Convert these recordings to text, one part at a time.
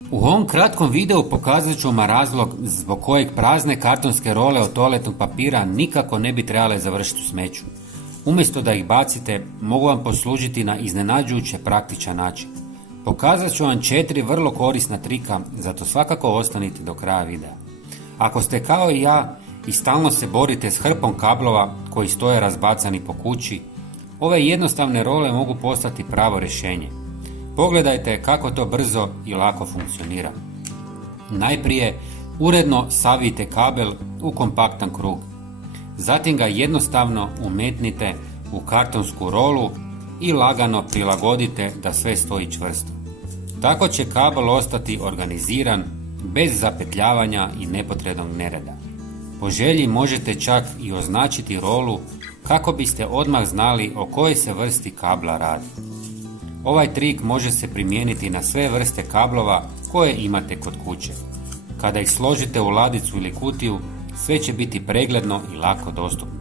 U ovom kratkom videu pokazat ću vam razlog zbog kojeg prazne kartonske role od toaletnog papira nikako ne bi trebale završiti u smeću. Umjesto da ih bacite, mogu vam poslužiti na iznenađujuće praktičan način. Pokazat ću vam 4 vrlo korisna trika, zato svakako ostanite do kraja videa. Ako ste kao i ja i stalno se borite s hrpom kablova koji stoje razbacani po kući, ove jednostavne role mogu postati pravo rješenje. Pogledajte kako to brzo i lako funkcionira. Najprije uredno savijte kabel u kompaktan krug. Zatim ga jednostavno umetnite u kartonsku rolu i lagano prilagodite da sve stoji čvrsto. Tako će kabel ostati organiziran, bez zapetljavanja i nepotrebnog nereda. Po želji možete čak i označiti rolu kako biste odmah znali o kojoj se vrsti kabla radi. Ovaj trik može se primijeniti na sve vrste kablova koje imate kod kuće. Kada ih složite u ladicu ili kutiju, sve će biti pregledno i lako dostupno.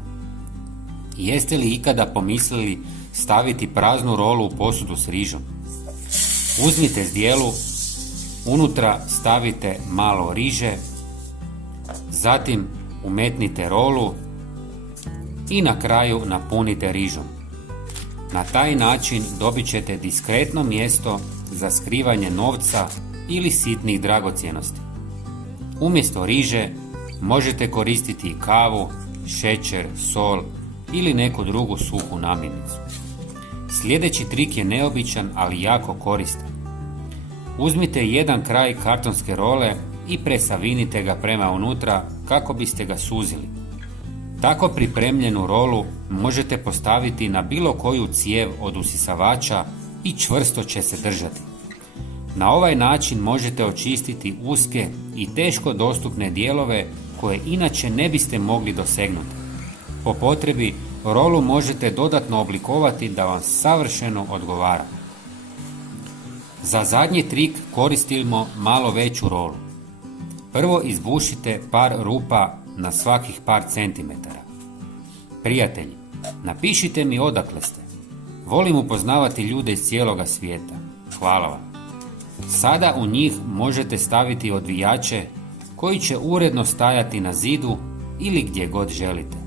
Jeste li ikada pomislili staviti praznu rolu u posudu s rižom? Uzmite zdjelu, unutra stavite malo riže, zatim umetnite rolu i na kraju napunite rižom. Na taj način dobit ćete diskretno mjesto za skrivanje novca ili sitnih dragocjenosti. Umjesto riže možete koristiti i kavu, šećer, sol ili neku drugu suhu namirnicu. Sljedeći trik je neobičan, ali jako koristan. Uzmite jedan kraj kartonske role i presavinite ga prema unutra kako biste ga suzili. Tako pripremljenu rolu možete postaviti na bilo koju cijev od usisavača i čvrsto će se držati. Na ovaj način možete očistiti uske i teško dostupne dijelove koje inače ne biste mogli dosegnuti. Po potrebi rolu možete dodatno oblikovati da vam savršeno odgovara. Za zadnji trik koristimo malo veću rolu. Prvo izbušite par rupa na svakih par centimetara. Prijatelji, napišite mi odakle ste. Volim upoznavati ljude iz cijeloga svijeta. Hvala vam. Sada u njih možete staviti odvijače koji će uredno stajati na zidu ili gdje god želite.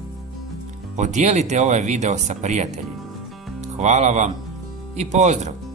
Podijelite ovaj video sa prijateljima. Hvala vam i pozdrav!